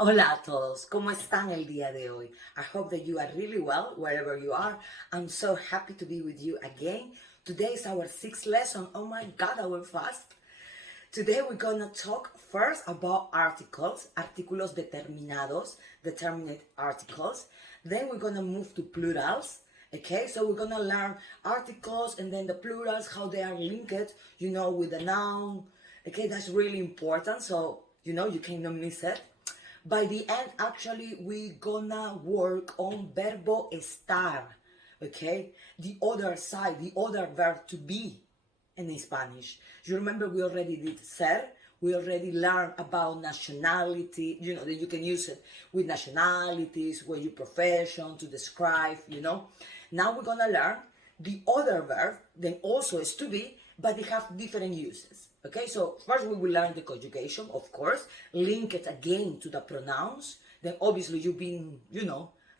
Hola a todos, ¿cómo están el día de hoy? I hope that you are really well wherever you are. I'm so happy to be with you again. Today is our sixth lesson. Oh my God, I went fast. Today we're gonna talk first about articles, artículos determinados, determinate articles. Then we're gonna move to plurals. Okay, so we're gonna learn articles and then the plurals, how they are linked, with the noun. Okay, that's really important. So, you cannot miss it. By the end, actually, we're gonna work on verbo estar, okay? The other side, the other verb to be in Spanish. You remember we already did ser, we already learned about nationality, that you can use it with nationalities, with your profession, to describe, Now we're gonna learn the other verb, then also is to be, but they have different uses. Okay, so first we will learn the conjugation, of course, link it again to the pronouns. Then obviously you've been,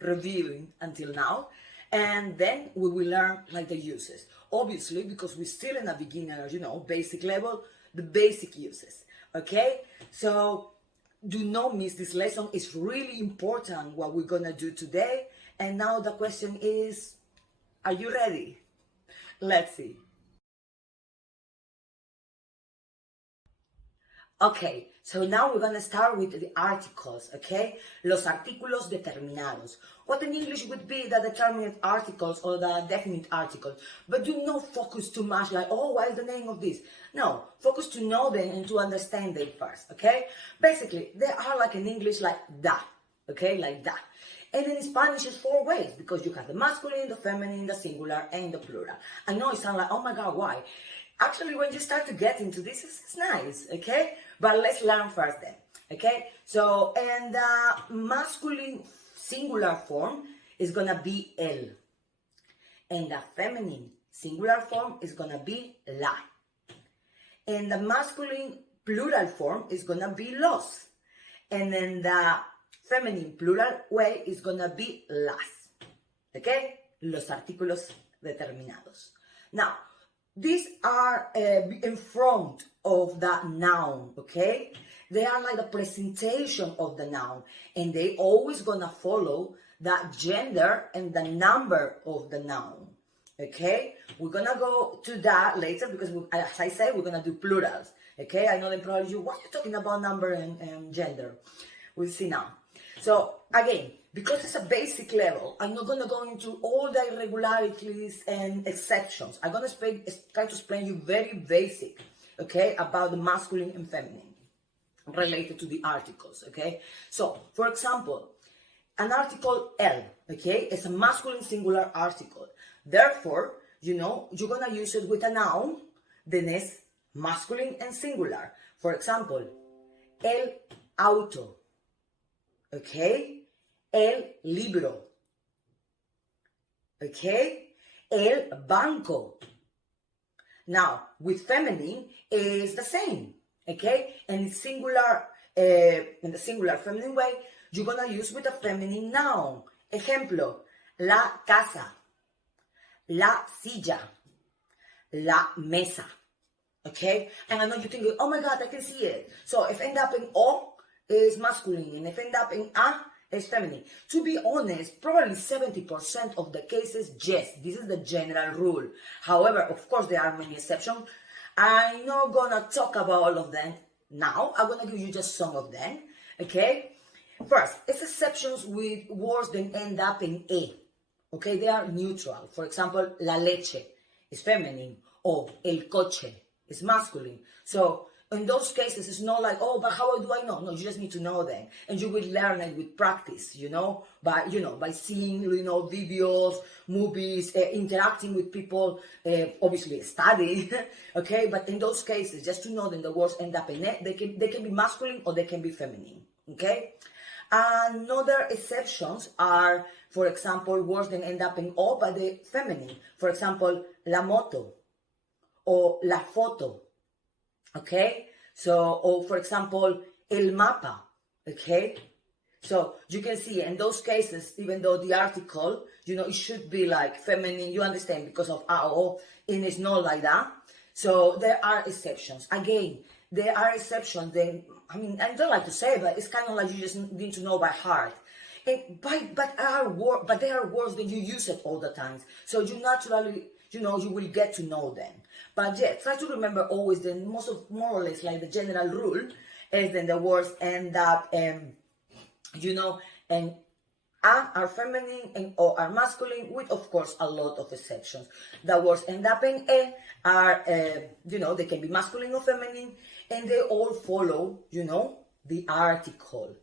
reviewing until now. And then we will learn the uses. Obviously, because we're still in a beginner, basic level, the basic uses. Okay, so do not miss this lesson. It's really important what we're gonna do today. And now the question is, are you ready? Let's see. Okay, so now we're gonna start with the articles, okay? Los artículos determinados. What in English would be the determinate articles or the definite articles. But do not focus too much like, oh, what is the name of this? No, focus to know them and to understand them first, okay? Basically, they are like in English like that, okay? Like that. And in Spanish, it's four ways because you have the masculine, the feminine, the singular, and the plural. I know it sounds like, oh my God, why? Actually, when you start to get into this, it's nice, okay? But let's learn first then, okay? So, and the masculine singular form is gonna be el. And the feminine singular form is gonna be la. And the masculine plural form is gonna be los. And then the feminine plural way is gonna be las, okay? Los artículos determinados. Now, these are in front of the noun, okay? They are like the presentation of the noun, and they always gonna follow the gender and the number of the noun, okay? We're gonna go to that later because, as I said, we're gonna do plurals, okay? I know then probably you, what are you talking about number and gender? We'll see now. So again, because it's a basic level, I'm not going to go into all the irregularities and exceptions. I'm going to try to explain you very basic, okay, about the masculine and feminine related to the articles, okay? So, for example, an article el, okay, is a masculine singular article. Therefore, you're going to use it with a noun, then it's masculine and singular. For example, el auto. Okay, el libro. Okay, el banco. Now, with feminine is the same. Okay, and singular, in the singular feminine way, you're gonna use with a feminine noun. Ejemplo, la casa, la silla, la mesa. Okay, and I know you're thinking, oh my God, I can see it. So if end up in o, is masculine, and if end up in a, is feminine. To be honest, probably 70% of the cases, yes, this is the general rule. However, of course, there are many exceptions. I'm not gonna talk about all of them now. I'm gonna give you just some of them, okay? First, it's exceptions with words that end up in a, okay? They are neutral. For example, la leche is feminine, or el coche is masculine. So, in those cases, it's not like, oh, but how do I know? No, you just need to know them. And you will learn it with practice, by seeing, videos, movies, interacting with people, obviously study, okay? But in those cases, just to know that the words end up in it, they can be masculine or they can be feminine, okay? Another exceptions are, for example, words that end up in o, but they're feminine. For example, la moto or la foto. Okay, so, or for example, el mapa, okay? So you can see in those cases, even though the article, it should be like feminine, you understand, because of ao, and it's not like that. So there are exceptions. Again, there are exceptions. Then, I mean, I don't like to say, but it's kind of like you just need to know by heart. But there are words that you use it all the time. So you naturally, you will get to know them. But yeah, try to remember always the more or less like the general rule is then the words end up, and are feminine and or are masculine, with of course a lot of exceptions. The words end up in are, they can be masculine or feminine, and they all follow, the article.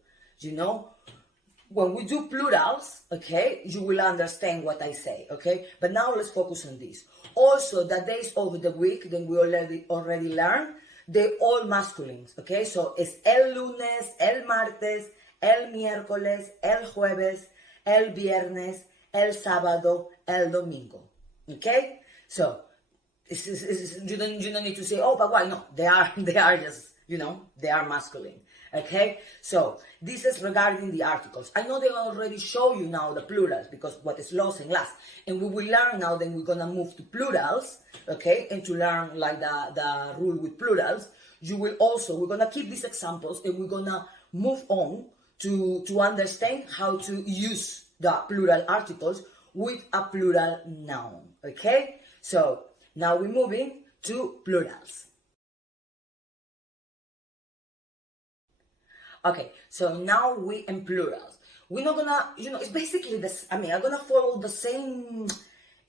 When we do plurals, okay, you will understand what I say, okay? But now let's focus on this. Also, the days of the week, then we already learned, they're all masculines, okay? So it's el lunes, el martes, el miércoles, el jueves, el viernes, el sábado, el domingo, okay? So you don't need to say, oh, but why? No, they are just, they are masculine. Okay, so this is regarding the articles. I know they already show you now the plurals because what is los and las, and we will learn now. Then we're gonna move to plurals, okay, and to learn like the rule with plurals. We're gonna keep these examples and we're gonna move on to understand how to use the plural articles with a plural noun. Okay, so now we're moving to plurals. Okay, so now we in plurals. We're not gonna, it's basically this. I mean, I'm gonna follow the same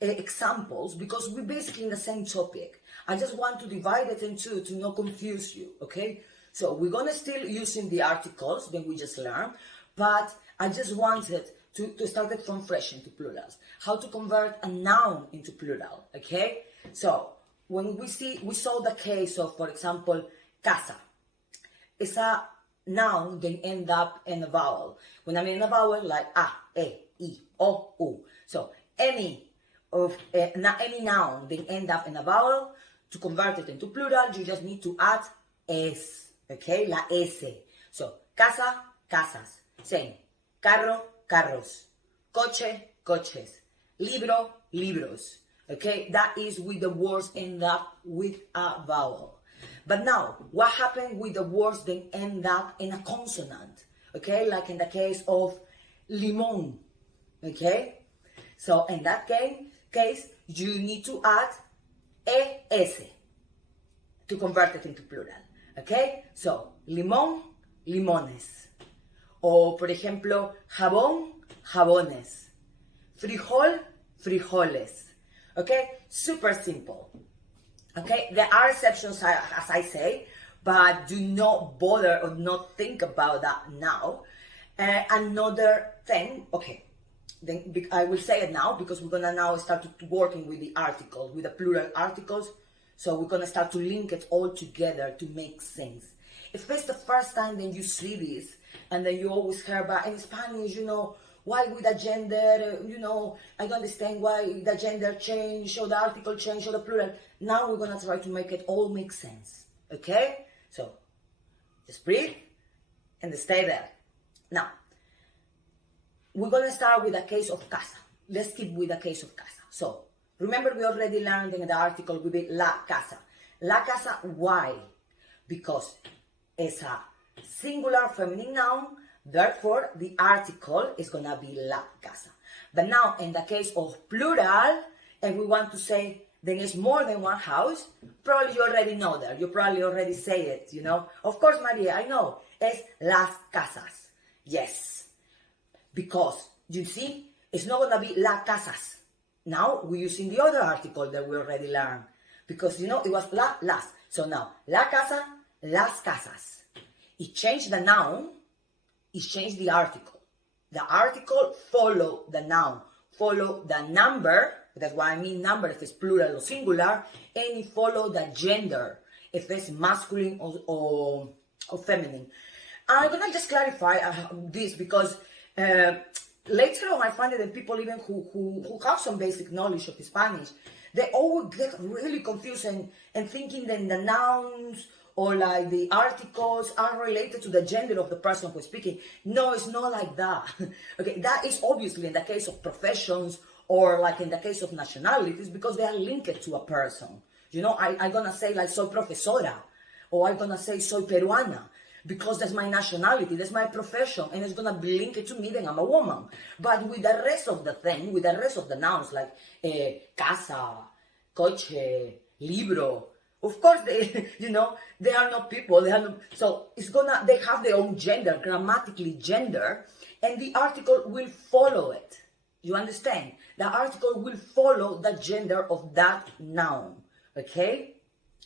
examples because we're basically in the same topic. I just want to divide it in two to not confuse you, okay? So we're gonna still using the articles that we just learned, but I just wanted to start it from fresh into plurals. How to convert a noun into plural, okay? So when we saw the case of, for example, casa. It's a noun then end up in a vowel. When I mean a vowel, like a, e, I, o, u. So any noun then end up in a vowel. To convert it into plural, you just need to add es, okay, la s. So casa, casas. Same. Carro, carros. Coche, coches. Libro, libros. Okay, that is with the words end up with a vowel. But now, what happened with the words that end up in a consonant? Okay, like in the case of limón. Okay, so in that case, you need to add es to convert it into plural. Okay, so limón, limones. O por ejemplo, jabón, jabones. Frijol, frijoles. Okay, super simple. Okay, there are exceptions, as I say, but do not bother or not think about that now. Another thing, okay, then I will say it now because we're gonna now start working with the articles, with the plural articles. So we're gonna start to link it all together to make sense. If it's the first time then you see this, and then you always hear about in Spanish, why with the gender, I don't understand why the gender change or the article change or the plural. Now we're gonna try to make it all make sense, okay? So, just breathe and stay there. Now, we're gonna start with the case of casa. Let's keep with the case of casa. So, remember we already learned in the article we did la casa. La casa, why? Because it's a singular feminine noun. Therefore, the article is going to be la casa. But now, in the case of plural, and we want to say there is more than one house, probably you already know that. You probably already say it, Of course, Maria, I know. It's las casas. Yes. Because, you see, it's not going to be la casas. Now, we're using the other article that we already learned. Because, it was las. So now, la casa, las casas. It changed the noun. It changed the article. The article follow the noun, follow the number, that's why I mean number if it's plural or singular, and it follow the gender, if it's masculine or feminine. I'm gonna just clarify this because later on I find that people even who have some basic knowledge of Spanish, they always get really confused and thinking that the nouns or like the articles are related to the gender of the person who's speaking. No, it's not like that. Okay, that is obviously in the case of professions or like in the case of nationalities because they are linked to a person. I'm gonna say like soy profesora Or I'm gonna say soy peruana, because that's my nationality, that's my profession, and it's gonna be linked to me, then I'm a woman. But with the rest of the thing, with the rest of the nouns, like casa, coche, libro, of course they, they are not people, so they have their own gender, grammatically gender, and the article will follow it. You understand? The article will follow the gender of that noun, okay?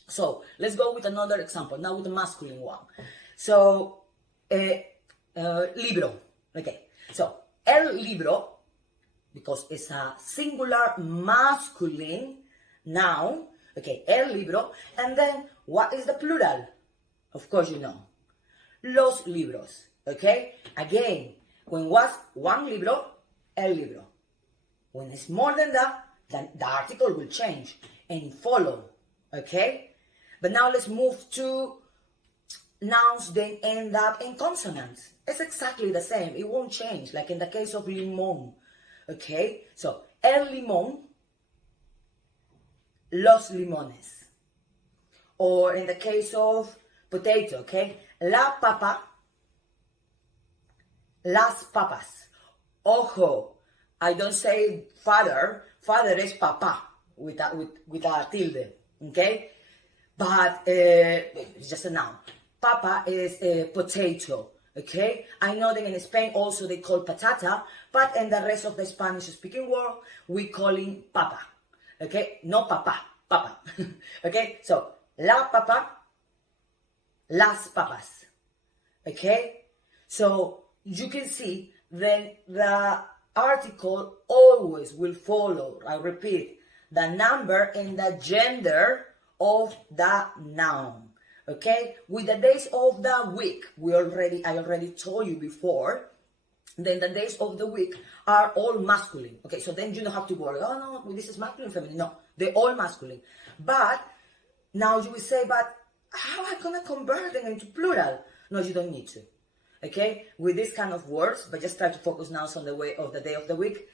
So, let's go with another example, now with the masculine one. So, libro, okay? So, el libro, because it's a singular masculine noun, okay, el libro, and then what is the plural? Of course you know, los libros, okay? Again, when was one libro, el libro. When it's more than that, then the article will change and follow, okay? But now let's move to nouns that end up in consonants. It's exactly the same. It won't change, like in the case of limón, okay? So, el limón, los limones. Or in the case of potato, okay? La papa, las papas. Ojo, I don't say father. Father is papa with a tilde, okay? But it's just a noun. Papa is a potato, okay? I know that in Spain also they call patata, but in the rest of the Spanish-speaking world, we call him papa, okay? No papa, papa, okay? So, la papa, las papas, okay? So, you can see that the article always will follow, I repeat, the number and the gender of the noun, okay? With the days of the week, I already told you before, then the days of the week are all masculine, okay? So then you don't have to worry, oh no, this is masculine, feminine. No, they're all masculine. But now you will say, but how am I gonna convert them into plural? No, you don't need to, okay? With this kind of words, but just try to focus now on the way of the day of the week,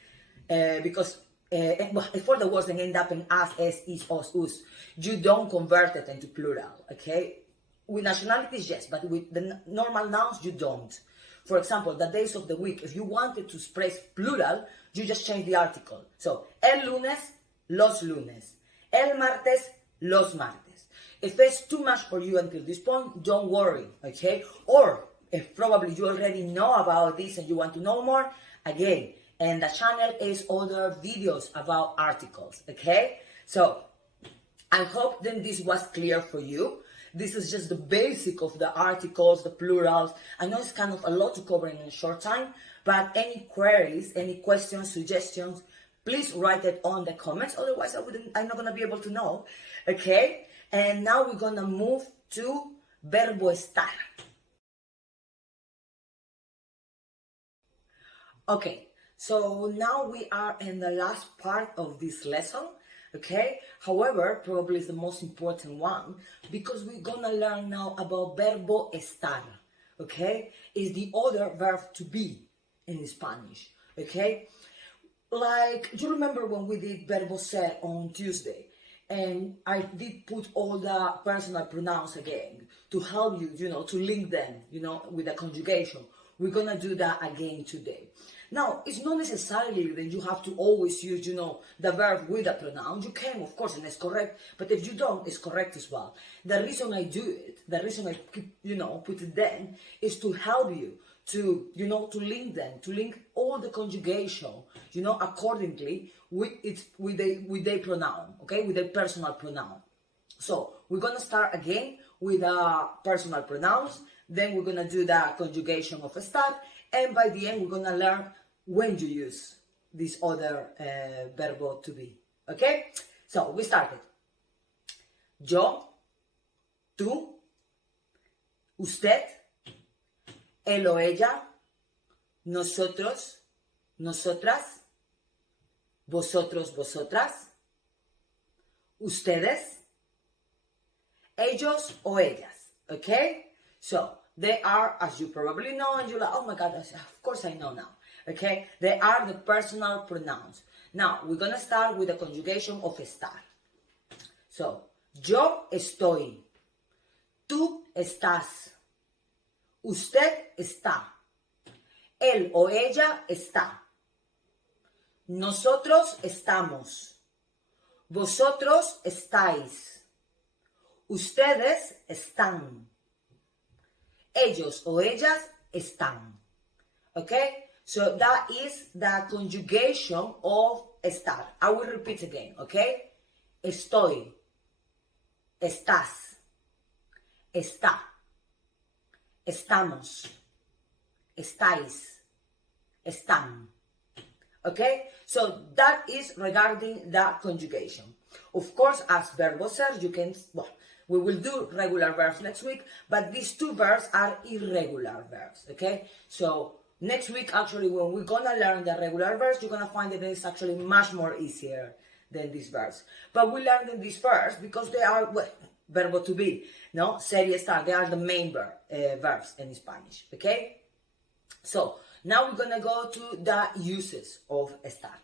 because for the words that end up in as, es, is, os, us, you don't convert it into plural, okay? With nationalities, yes, but with the normal nouns, you don't. For example, the days of the week, if you wanted to express plural, you just change the article. So, el lunes, los lunes. El martes, los martes. If it's too much for you until this point, don't worry, okay? Or, if probably you already know about this and you want to know more, again, and the channel is other videos about articles, okay? So, I hope then this was clear for you. This is just the basic of the articles, the plurals. I know it's kind of a lot to cover in a short time, but any queries, any questions, suggestions, please write it on the comments. Otherwise, I'm not gonna be able to know, okay? And now we're gonna move to verbo estar. Okay, so now we are in the last part of this lesson, okay? However, probably is the most important one, because we're gonna learn now about verbo estar, okay? Is the other verb to be in Spanish, okay? Like, you remember when we did verbo ser on Tuesday, and I did put all the personal pronouns again to help you, to link them, with the conjugation. We're gonna do that again today. Now, it's not necessarily that you have to always use, the verb with a pronoun. You can, of course, and it's correct. But if you don't, it's correct as well. The reason I do it, the reason I keep, put it then, is to help you to, to link them, to link all the conjugation, accordingly with their pronoun, okay, with their personal pronoun. So we're gonna start again with personal pronouns. Then we're gonna do the conjugation of estar, and by the end we're gonna learn when you use this other verbo to be. Okay? So we started. Yo, tú, usted, él o ella, nosotros, nosotras, vosotros, vosotras, ustedes, ellos o ellas. Okay? So, they are, as you probably know, and you're like, oh my God, of course I know now. Okay? They are the personal pronouns. Now, we're going to start with the conjugation of estar. So, yo estoy. Tú estás. Usted está. Él o ella está. Nosotros estamos. Vosotros estáis. Ustedes están. Ellos o ellas están. Okay? So that is the conjugation of estar. I will repeat again, okay? Estoy. Estás. Está. Estamos. Estáis. Están. Okay? So that is regarding the conjugation. Of course, as verbo ser, you can, well, we will do regular verbs next week, but these two verbs are irregular verbs, okay? So next week, actually, when we're gonna learn the regular verbs, you're gonna find that it's actually much more easier than these verbs. But we learned them these first because they are, well, verbo to be, no? Ser y estar, they are the main verbs in Spanish, okay? So now we're gonna go to the uses of estar.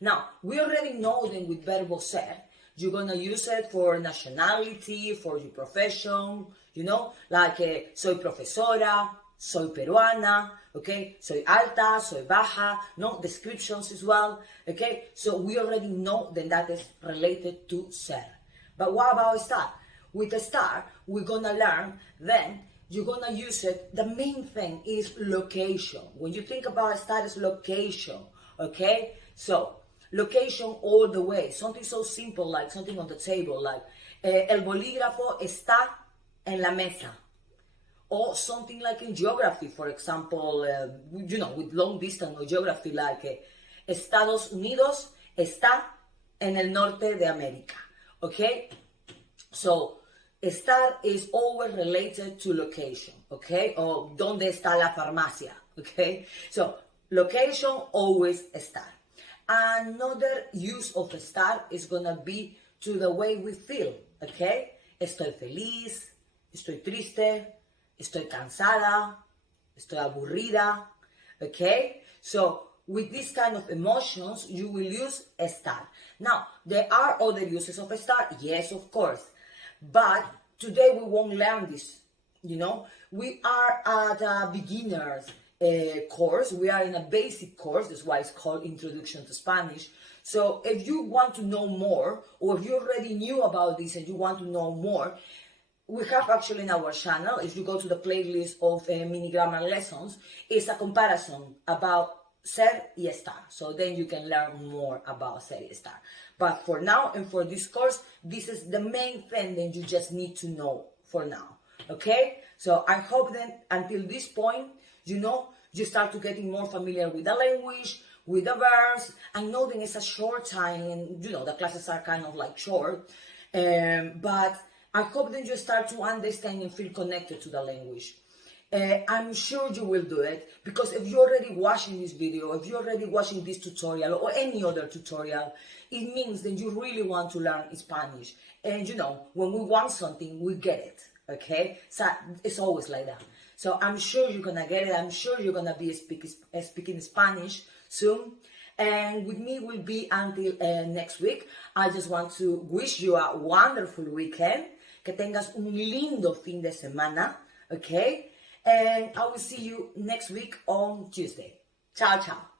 Now, we already know them with verbo ser. You're gonna use it for nationality, for your profession, you know, like soy profesora, soy peruana, okay, soy alta, soy baja, no, descriptions as well, okay, so we already know that is related to ser. But what about estar? With estar, we're gonna learn then you're gonna use it, the main thing is location. When you think about estar, it's location, okay, so location all the way, something so simple like something on the table, like el bolígrafo está en la mesa. Or something like in geography, for example, you know, with long distance or geography, like Estados Unidos está en el norte de América, okay? So, estar is always related to location, okay? Or ¿dónde está la farmacia, okay? So, location always estar. Another use of estar is gonna be to the way we feel, okay? Estoy feliz, estoy triste, estoy cansada, estoy aburrida, okay? So, with this kind of emotions, you will use estar. Now, there are other uses of estar, yes, of course. But today we won't learn this, you know? We are at a beginner's course. We are in a basic course. That's why it's called Introduction to Spanish. So if you want to know more, or if you already knew about this and you want to know more, we have actually in our channel, if you go to the playlist of mini grammar lessons, it's a comparison about ser y estar. So then you can learn more about ser y estar. But for now and for this course, this is the main thing that you just need to know for now. Okay? So I hope that until this point, you know, you start to getting more familiar with the language, with the verbs. I know that it's a short time and, you know, the classes are kind of like short. But I hope that you start to understand and feel connected to the language. I'm sure you will do it, because if you're already watching this video, if you're already watching this tutorial or any other tutorial, it means that you really want to learn Spanish. And, you know, when we want something, we get it. Okay? So it's always like that. So I'm sure you're gonna get it. I'm sure you're gonna be speaking Spanish soon. And with me will be until next week. I just want to wish you a wonderful weekend. Que tengas un lindo fin de semana. Okay? And I will see you next week on Tuesday. Ciao, ciao.